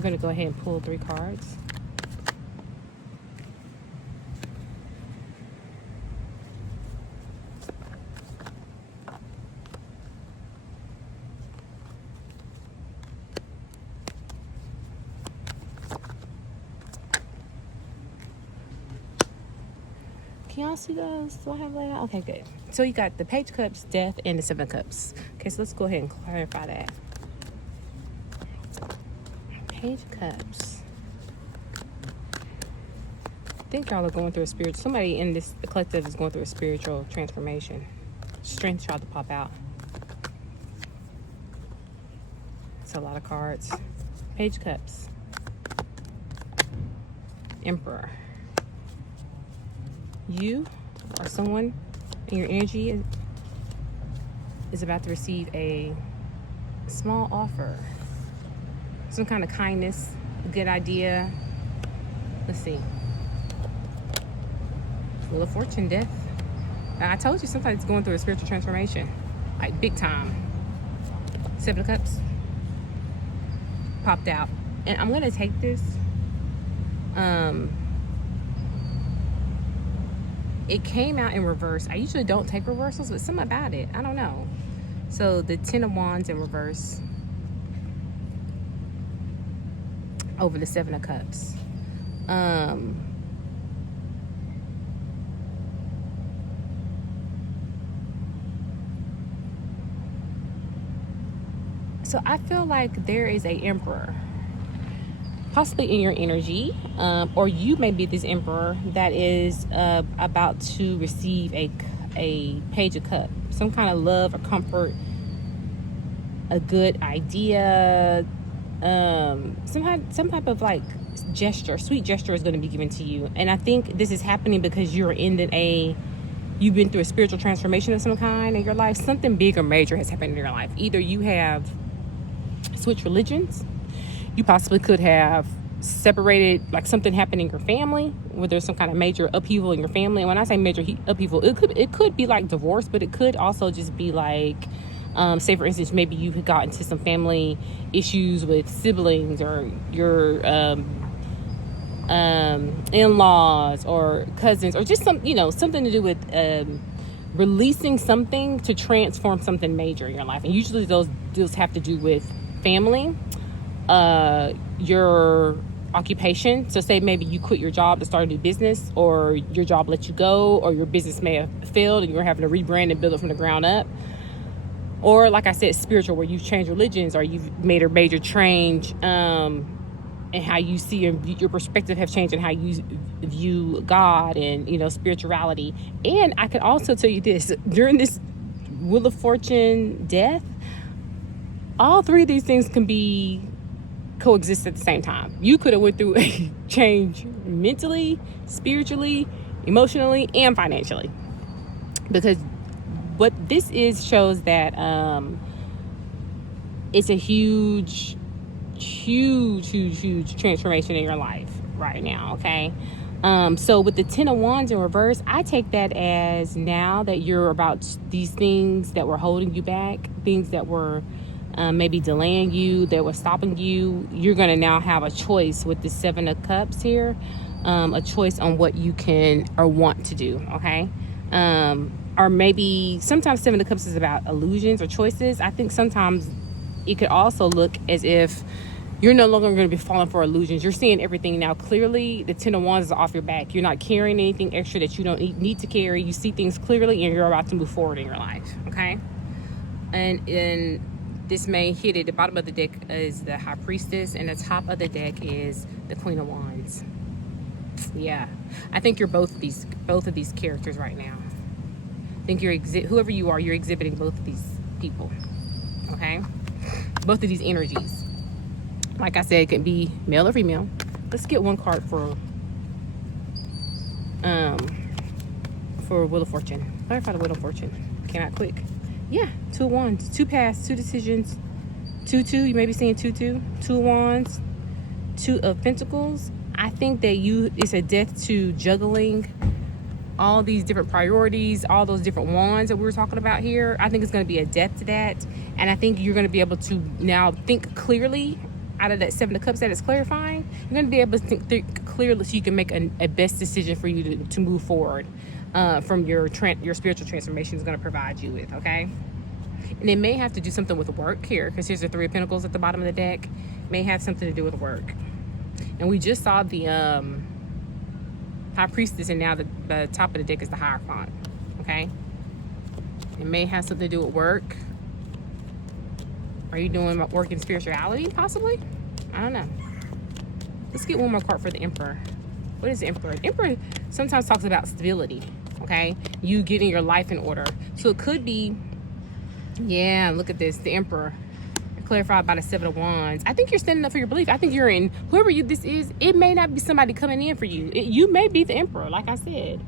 We're going to go ahead and pull 3 cards. Can y'all see those? Do I have laid out? Okay, good. So you got the Page of Cups, Death, and the Seven of Cups. Okay, so let's go ahead and clarify that. Page of Cups. I think y'all are going through a spiritual... Somebody in this collective is going through a spiritual transformation. Strength tried to pop out. It's a lot of cards. Page of Cups. Emperor. You or someone in your energy is about to receive a small offer, some kind of kindness, a good idea. Let's see. Wheel of Fortune, Death. I told you somebody's going through a spiritual transformation, like big time. Seven of Cups popped out, and I'm gonna take this. It came out in reverse. I usually don't take reversals, but something about it, I don't know. So the 10 of Wands in reverse over the 7 of Cups. So I feel like there is a Emperor, possibly in your energy, or you may be this Emperor that is about to receive a Page of Cups, some kind of love or comfort, a good idea, some type of like gesture, sweet gesture is going to be given to you. And I think this is happening because you've been through a spiritual transformation of some kind in your life. Something big or major has happened in your life. Either you have switched religions, you possibly could have separated, like something happened in your family where there's some kind of major upheaval in your family. And when I say major upheaval, it could be like divorce, but it could also just be like, say for instance, maybe you had got into some family issues with siblings or your in-laws or cousins, or just something to do with releasing something to transform something major in your life. And usually those have to do with family, your occupation. So say maybe you quit your job to start a new business, or your job let you go, or your business may have failed and you're having to rebrand and build it from the ground up. Or like I said, spiritual, where you've changed religions, or you've made a major change in how you see your perspective have changed, and how you view God and spirituality. And I could also tell you this, during this Wheel of Fortune, Death, all 3 of these things can be coexist at the same time. You could have went through a change mentally, spiritually, emotionally, and financially, because what this is shows that it's a huge transformation in your life right now. Okay. So with the 10 of Wands in reverse, I take that as now that you're about these things that were holding you back, things that were maybe delaying you, that were stopping you, you're going to now have a choice with the 7 of Cups here, a choice on what you can or want to do. Okay. Or maybe sometimes 7 of Cups is about illusions or choices. I think sometimes it could also look as if you're no longer going to be falling for illusions. You're seeing everything now clearly. The 10 of Wands is off your back. You're not carrying anything extra that you don't need to carry. You see things clearly, and you're about to move forward in your life. Okay. And this may hit it. The bottom of the deck is the High Priestess, and the top of the deck is the Queen of Wands. Yeah, I think you're both of these characters right now. I think whoever you are, you're exhibiting both of these people. Okay, both of these energies. Like I said, it can be male or female. Let's get one card for Wheel of Fortune. Clarify the Wheel of Fortune. Cannot quick. Yeah, 2 of Wands, 2 paths, 2 decisions, 2-2. You may be seeing 2-2. 2 of Wands, 2 of Pentacles. I think that it's a death to juggling all these different priorities, all those different wands that we were talking about here. I think it's going to be a death to that. And I think you're going to be able to now think clearly out of that Seven of Cups that is clarifying, you're going to be able to think clearly so you can make a best decision for you to move forward from your spiritual transformation is going to provide you with, okay? And it may have to do something with work here, because here's the Three of Pentacles at the bottom of the deck. It may have something to do with work. And we just saw the High Priestess, and now the top of the deck is the Hierophant, okay? It may have something to do with work. Are you doing work in spirituality, possibly? I don't know. Let's get one more card for the Emperor. What is the Emperor? The Emperor sometimes talks about stability, okay? You getting your life in order. So it could be, yeah, look at this, the Emperor. Clarified by the Seven of Wands. I think you're standing up for your belief. I think you're in, whoever this is, it may not be somebody coming in for you. You may be the Emperor, like I said.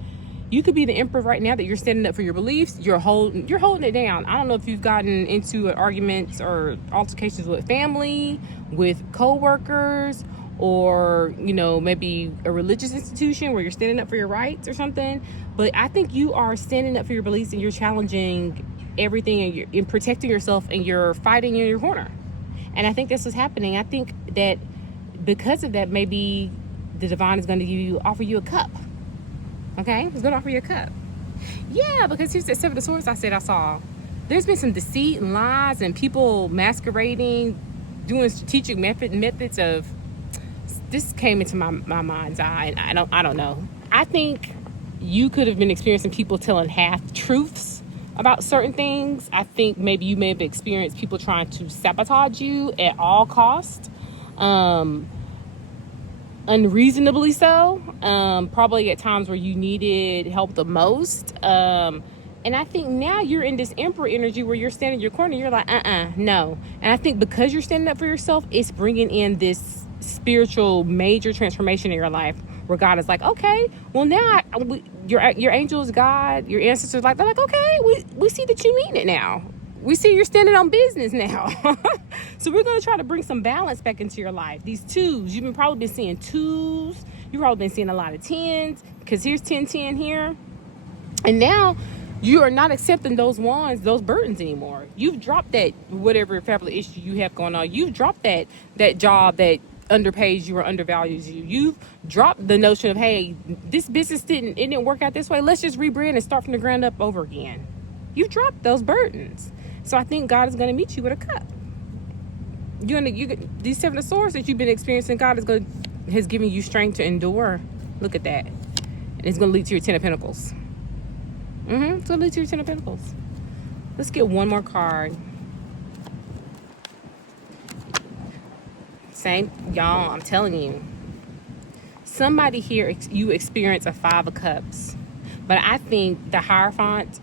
You could be the Emperor right now, that you're standing up for your beliefs. You're holding it down. I don't know if you've gotten into arguments or altercations with family, with co-workers, or, you know, maybe a religious institution where you're standing up for your rights or something. But I think you are standing up for your beliefs, and you're challenging everything, and you're protecting yourself, and you're fighting in your corner. And I think this is happening. I think that because of that, maybe the divine is going to offer you a cup. Okay, it's going to offer you a cup. Yeah, because here's that Seven of Swords I said I saw. There's been some deceit and lies, and people masquerading, doing strategic methods of. This came into my mind's eye, and I don't know. I think you could have been experiencing people telling half truths about certain things. I think maybe you may have experienced people trying to sabotage you at all costs, unreasonably so, probably at times where you needed help the most. And I think now you're in this Emperor energy where you're standing in your corner. You're like, no. And I think because you're standing up for yourself, it's bringing in this spiritual major transformation in your life, where God is like, okay, well now your angels, God, your ancestors, they're like, okay, we see that you mean it now. We see you're standing on business now. So we're going to try to bring some balance back into your life. These twos, you've probably been seeing twos. You've probably been seeing a lot of tens, because here's 10-10 here. And now you are not accepting those wands, those burdens anymore. You've dropped that whatever family issue you have going on. You've dropped that job that underpays you or undervalues you. You've dropped the notion of, hey, this business didn't work out this way. Let's just rebrand and start from the ground up over again. You've dropped those burdens. So I think God is going to meet you with a cup. These Seven of Swords that you've been experiencing, God has given you strength to endure. Look at that. And it's going to lead to your Ten of Pentacles. It's going to lead to your Ten of Pentacles. Let's get one more card. Same, y'all, I'm telling you. Somebody here, you experience a Five of Cups. But I think the Hierophant,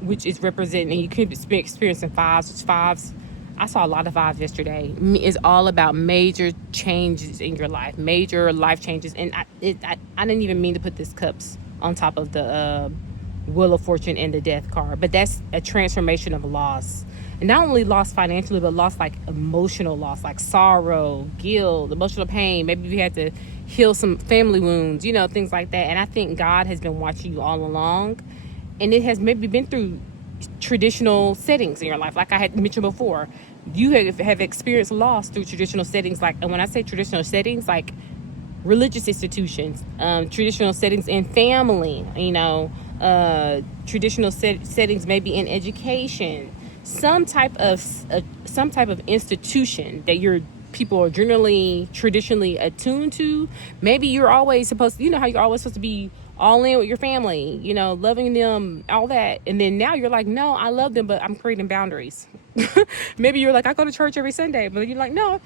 which is representing, you could be experiencing fives, which fives, I saw a lot of fives yesterday, is all about major changes in your life, major life changes. And I didn't even mean to put this cups on top of the Wheel of Fortune and the Death card, but that's a transformation of loss. And not only loss financially, but loss like emotional loss, like sorrow, guilt, emotional pain. Maybe you had to heal some family wounds, things like that. And I think God has been watching you all along. And it has maybe been through traditional settings in your life. Like I had mentioned before, you have experienced loss through traditional settings. And when I say traditional settings, like religious institutions, traditional settings in family, traditional settings maybe in education, some type of institution that your people are generally traditionally attuned to. Maybe you're always supposed to, how you're always supposed to be all in with your family, loving them, all that. And then now you're like, no, I love them, but I'm creating boundaries. Maybe you're like, I go to church every Sunday, but you're like, no,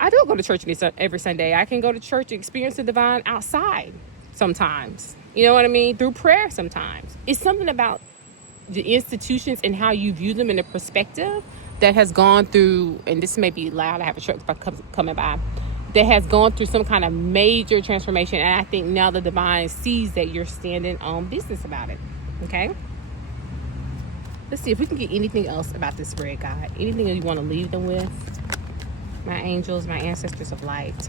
I don't go to church every Sunday. I can go to church and experience the divine outside sometimes. You know what I mean? Through prayer sometimes. It's something about the institutions and how you view them in a perspective that has gone through, and this may be loud, I have a truck coming by, that has gone through some kind of major transformation. And I think now the divine sees that you're standing on business about it. Okay? Let's see if we can get anything else about this spread, God. Anything that you want to leave them with? My angels, my ancestors of light.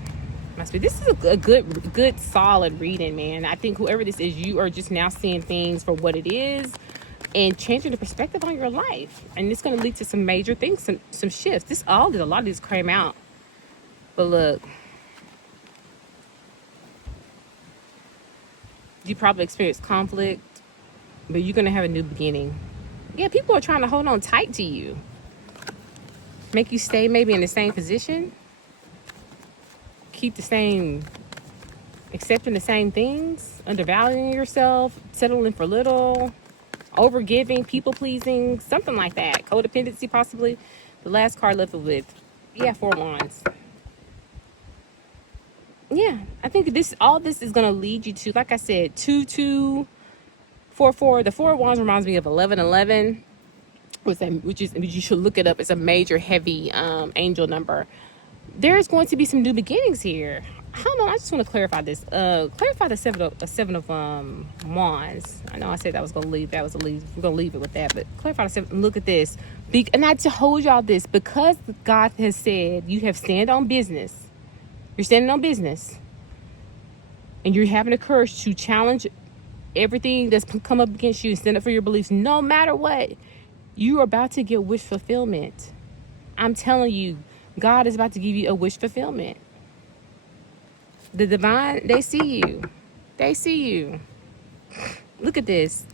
My spirit. This is a good, solid reading, man. I think whoever this is, you are just now seeing things for what it is and changing the perspective on your life. And it's going to lead to some major things, some shifts. A lot of these came out But look, you probably experienced conflict, but you're going to have a new beginning. Yeah, people are trying to hold on tight to you, make you stay maybe in the same position, keep the same, accepting the same things, undervaluing yourself, settling for little, over giving, people pleasing, something like that. Codependency, possibly. The last card left with, yeah, 4 wands. Yeah, I think all this is going to lead you to, like I said, 2244. The 4 wands reminds me of 1111, which you should look it up. It's a major heavy angel number. There's going to be some new beginnings here. Hold on, I just want to clarify this. Clarify the seven of wands. I know I said I was gonna leave. We're gonna leave it with that. But clarify the seven. Look at this. And I told y'all this because God has said you have stand on business. You're standing on business, and you're having the courage to challenge everything that's come up against you and stand up for your beliefs, no matter what. You're about to get wish fulfillment. I'm telling you, God is about to give you a wish fulfillment. The divine, they see you. They see you. Look at this.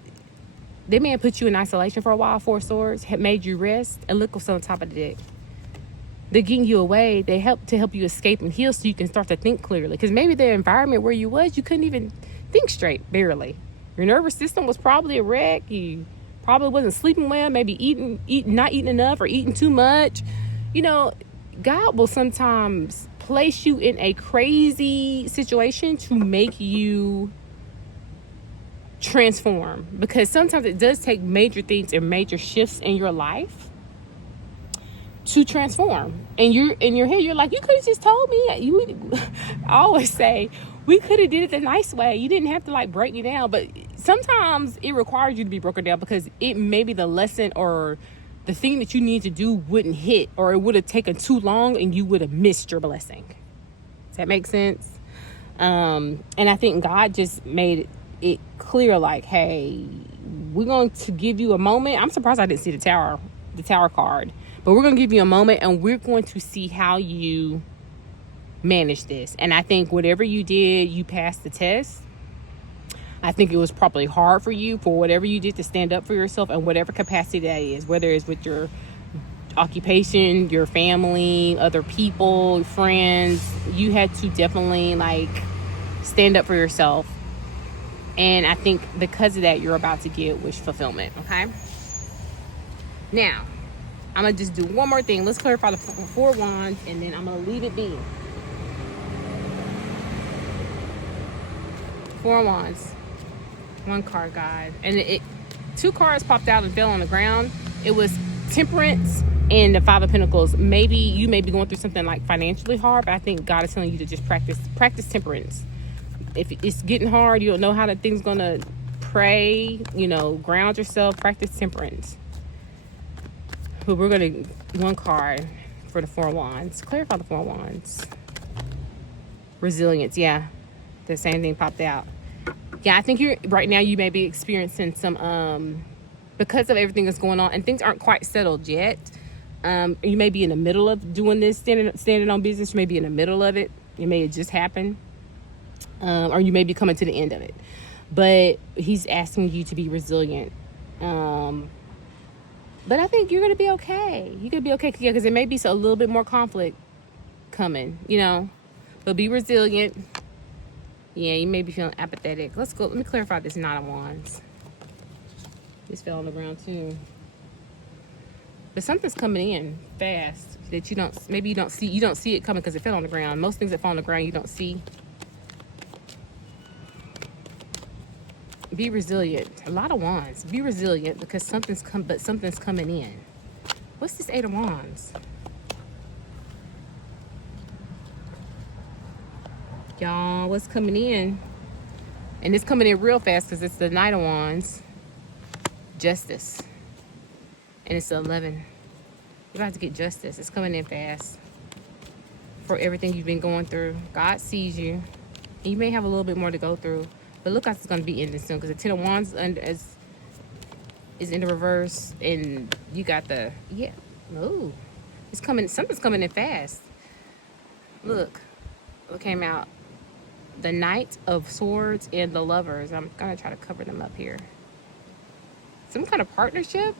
They may have put you in isolation for a while. 4 swords have made you rest, and look what's on top of the deck. They're getting you away. They help you escape and heal, so you can start to think clearly. Because maybe the environment where you was, you couldn't even think straight, barely. Your nervous system was probably a wreck. You probably wasn't sleeping well. Maybe not eating enough, or eating too much. You know, God will sometimes place you in a crazy situation to make you transform, because sometimes it does take major things and major shifts in your life to transform. And you're in your head, you're like, you could have just told me. I always say, we could have did it the nice way. You didn't have to like break me down. But sometimes it requires you to be broken down, because it may be the lesson or the thing that you need to do wouldn't hit, or it would have taken too long and you would have missed your blessing. Does that make sense? And I think God just made it clear, like, hey, we're going to give you a moment. I'm surprised I didn't see the tower card, but we're going to give you a moment, and we're going to see how you manage this. And I think whatever you did, you passed the test. I think it was probably hard for you, for whatever you did, to stand up for yourself in whatever capacity that is, whether it's with your occupation, your family, other people, friends. You had to definitely like stand up for yourself. And I think because of that, you're about to get wish fulfillment. Okay. Now, I'm going to just do one more thing. Let's clarify the 4 wands, and then I'm going to leave it be. 4 wands. 1 card, guys. And 2 cards popped out and fell on the ground. It was Temperance and the 5 of Pentacles. Maybe you may be going through something like financially hard, but I think God is telling you to just practice temperance. If it's getting hard, you don't know how that thing's going to pray, ground yourself, practice temperance. But we're going to 1 card for the 4 wands. Clarify the 4 wands. Resilience. Yeah. The same thing popped out. Yeah, I think right now you may be experiencing some, because of everything that's going on and things aren't quite settled yet. You may be in the middle of doing this, standing on business. You may be in the middle of it. It may have just happened. Or you may be coming to the end of it. But he's asking you to be resilient. But I think you're going to be okay. You're going to be okay. Yeah, because there may be a little bit more conflict coming, But be resilient. Yeah, you may be feeling apathetic. Let's go. Let me clarify this 9 of wands. This fell on the ground too. But something's coming in fast that you don't see it coming because it fell on the ground. Most things that fall on the ground you don't see. Be resilient. A lot of wands. Be resilient because something's coming in. What's this 8 of wands? Y'all, what's coming in? And it's coming in real fast because it's the Knight of Wands. Justice. And it's the 11. You're about to get justice. It's coming in fast. For everything you've been going through. God sees you. And you may have a little bit more to go through. But look like it's going to be ending soon. Because the 10 of Wands is in the reverse. And you got the... Yeah. Ooh. It's coming. Something's coming in fast. Look, what came out? The Knight of Swords and the Lovers. I'm gonna try to cover them up here. Some kind of partnership.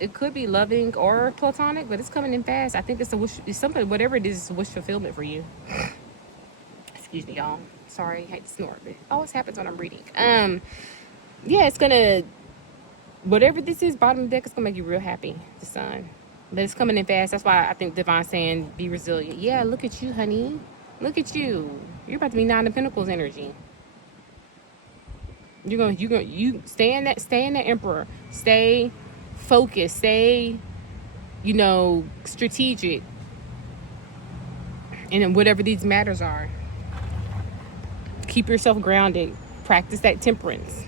It could be loving or platonic, but it's coming in fast. I think it's a wish. It's something. Whatever it is, it's a wish fulfillment for you. Excuse me, y'all. Sorry, I hate to snort, but it always happens when I'm reading. Yeah, it's gonna. Whatever this is, bottom of the deck is gonna make you real happy. The Sun. But it's coming in fast. That's why I think Divine's saying be resilient. Yeah, look at you, honey. Look at you. You're about to be Nine of Pentacles energy. You stay in that Emperor. Stay focused. Stay, strategic. And in whatever these matters are. Keep yourself grounded. Practice that temperance.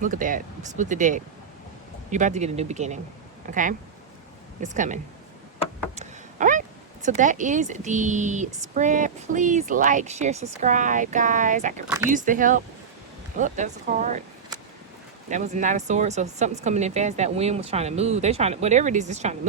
Look at that. Split the deck. You're about to get a new beginning. Okay? It's coming. All right. So that is the spread. Please like, share, subscribe, guys. I could use the help. Oh, that's a card. That was not a sword. So something's coming in fast. That wind was trying to move. They're trying to, whatever it is trying to move.